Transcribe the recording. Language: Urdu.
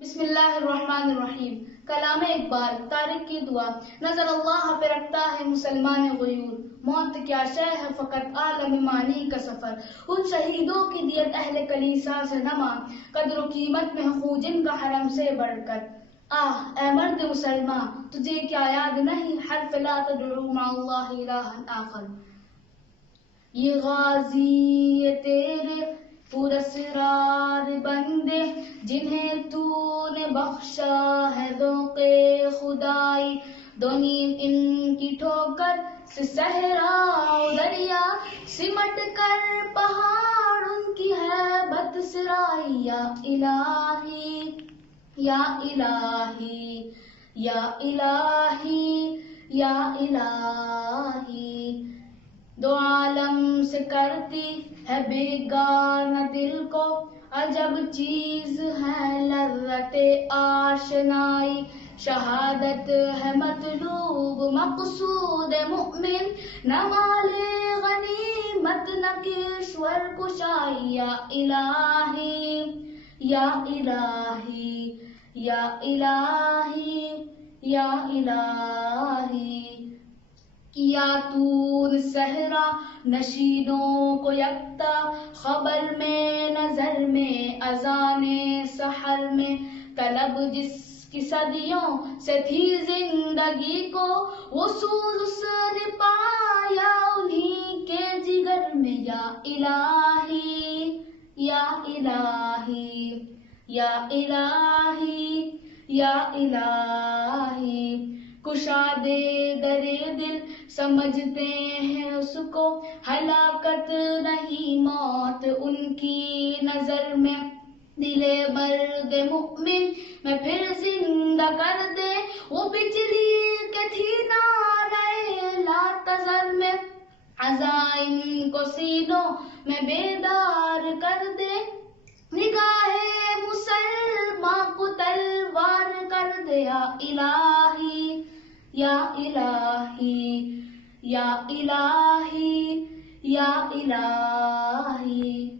بسم اللہ الرحمن الرحیم۔ کلام اقبال، طارق کی دعا۔ نظر اللہ پہ رکھتا ہے مسلمان غیور، موت کیا شے ہے فقط عالم مانی کا سفر۔ ان شہیدوں کی دیت اہل کلیسا سے نہ مانگ، قدر و قیمت میں ہو جن کا حرم سے بڑھ کر۔ آہ اے مرد مسلمان، تجھے کیا یاد نہیں حرف لا تدعو مع اللہ الہا آخر۔ یہ غازی تیرے پراسرار بندے جنہیں تو نے بخشا ہے ذوق خدائی، دو نیم ان کی ٹھوکر سے صحرا و دریا، سمٹ کر پہاڑ ان کی ہیبت سرائی۔ یا الہی یا الہی یا الہی یا الہی، دو عالم سے کرتی ہے بیگانہ دل کو، عجب چیز ہے لذت آشنائی۔ شہادت ہے مطلوب مقصود مومن، نہ مال غنیمت نہ کشور کشائی۔ یا الہی یا الہی یا الہی یا الہی، کیا تو نے صحرا نشینوں کو یکتا، خبر میں نظر میں اذان سحر میں، طلب جس کی صدیوں سے تھی زندگی کو، وہ سوز اس نے پایا انہی کے جگر میں۔ یا الہی یا الہی یا الہی یا الہی، کشادے در دل سمجھتے ہیں اس کو، ہلاکت نہیں موت ان کی نظر میں۔ دل مرد مومن میں پھر زندہ کر دے، وہ بجلی کے تھی نعرہ لا تذر میں، عزائم کو سینوں میں بیدار کر دے، نگاہ مسلماں کو تلوار کر دے۔ یا الہی یا الہی یا الہی یا الہی۔